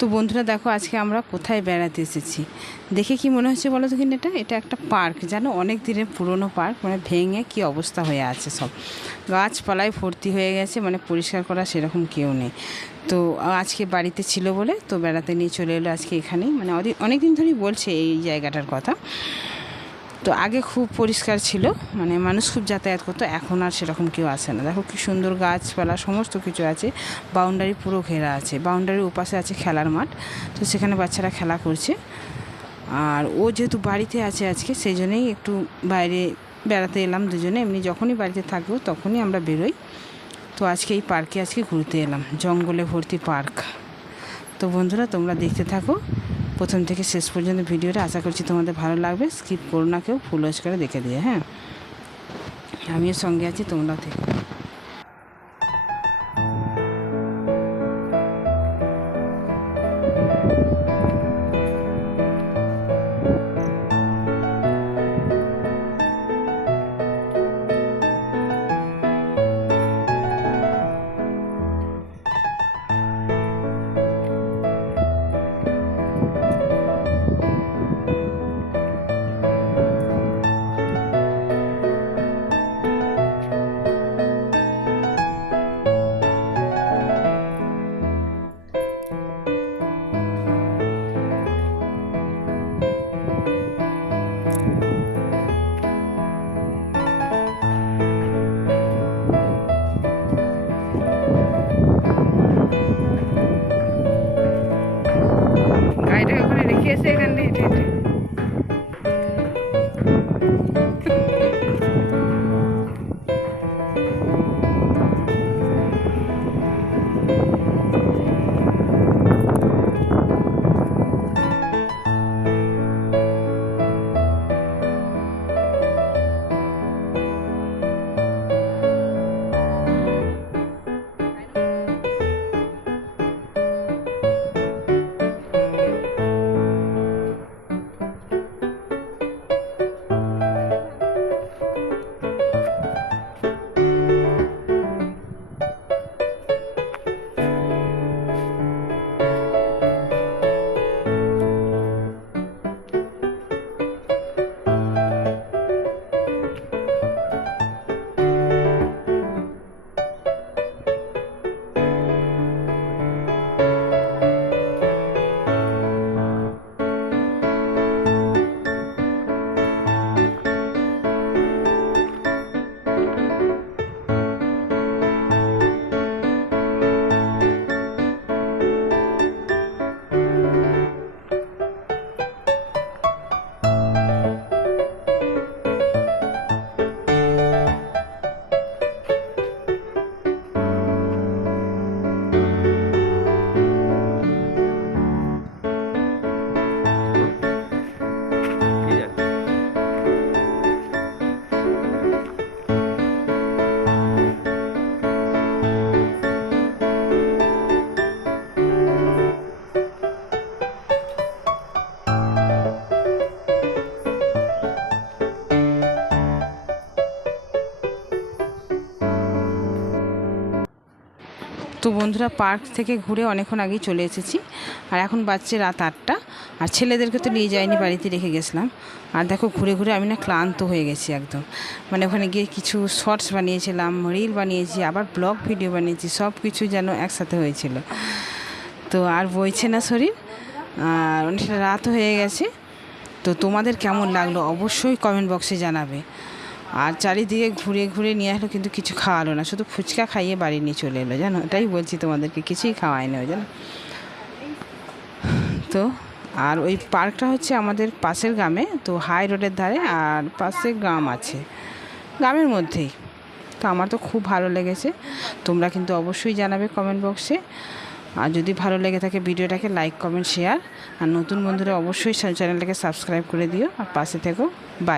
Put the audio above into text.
তো বন্ধুরা দেখো আজকে আমরা কোথায় বেড়াতে এসেছি, দেখে কি মনে হচ্ছে বলো তো? কিন্তু এটা একটা পার্ক, জানো, অনেক দিনের পুরনো পার্ক, মানে ভেঙে কি অবস্থা হয়ে আছে, সব গাছপালায় ভর্তি হয়ে গেছে, মানে পরিষ্কার করা সেরকম কেউ নেই। তো আজকে বাড়িতে ছিল বলে তো বেড়াতে নিয়ে চলে এলো আজকে এখানেই, মানে অনেক দিন ধরেই বলছে এই জায়গাটার কথা। তো আগে খুব পরিষ্কার ছিল, মানে মানুষ খুব যাতায়াত করতো, এখন আর সেরকম কেউ আসে না। দেখো কি সুন্দর গাছপালা সমস্ত কিছু আছে, বাউন্ডারি পুরো ঘেরা আছে, বাউন্ডারির ওপাশে আছে খেলার মাঠ, তো সেখানে বাচ্চারা খেলা করছে। আর ও যেহেতু বাড়িতে আছে আজকে, সেই জন্যই একটু বাইরে বেড়াতে এলাম দুজনে, এমনি যখনই বাড়িতে থাকবো তখনই আমরা বেরোই। তো আজকে এই পার্কে আজকে ঘুরতে এলাম, জঙ্গলে ভর্তি পার্ক। তো বন্ধুরা তোমরা দেখতে থাকো প্রথম থেকে শেষ পর্যন্ত ভিডিওটা, আশা করছি তোমাদের ভালো লাগবে, স্কিপ করো না কেউ, ফুল ওয়াচ করে দেখে দিয়ে। হ্যাঁ, আমিও সঙ্গে আছি, তোমরাও থেকে। গাড়িটাকে ওখানে রেখে এসে এখানে হেঁটে হেঁটে তো বন্ধুরা পার্ক থেকে ঘুরে অনেকক্ষণ আগেই চলে এসেছি, আর এখন বাজছে রাত 8টা। আর ছেলেদেরকে তো নিয়ে যাইনি, বাড়িতে রেখে গেছিলাম। আর দেখো ঘুরে ঘুরে আমি না ক্লান্ত হয়ে গেছি একদম, মানে ওখানে গিয়ে কিছু শর্টস বানিয়েছিলাম, রিল বানিয়েছি, আবার ব্লগ ভিডিও বানিয়েছি, সব কিছু যেন একসাথে হয়েছিল। তো আর বইছে না শরীর, আর অনেকটা রাত হয়ে গেছে। তো তোমাদের কেমন লাগলো অবশ্যই কমেন্ট বক্সে জানাবে। আর চারিদিকে ঘুরে ঘুরে নিয়ে আসলো, কিন্তু কিছু খাওয়ালো না, শুধু ফুচকা খাইয়ে বাড়ি নিয়ে চলে এলো, জানো, এটাই বলছি তোমাদেরকে, কিছুই খাওয়াই না, জানো তো। আর ওই পার্কটা হচ্ছে আমাদের পাশের গ্রামে, তো হাই রোডের ধারে, আর পাশে গ্রাম আছে, গ্রামের মধ্যেই। তো আমার তো খুব ভালো লেগেছে, তোমরা কিন্তু অবশ্যই জানাবে কমেন্ট বক্সে। আর যদি ভালো লেগে থাকে ভিডিওটাকে লাইক কমেন্ট শেয়ার, আর নতুন বন্ধুরা অবশ্যই চ্যানেলটাকে সাবস্ক্রাইব করে দিও, আর পাশে থেকো। বাই।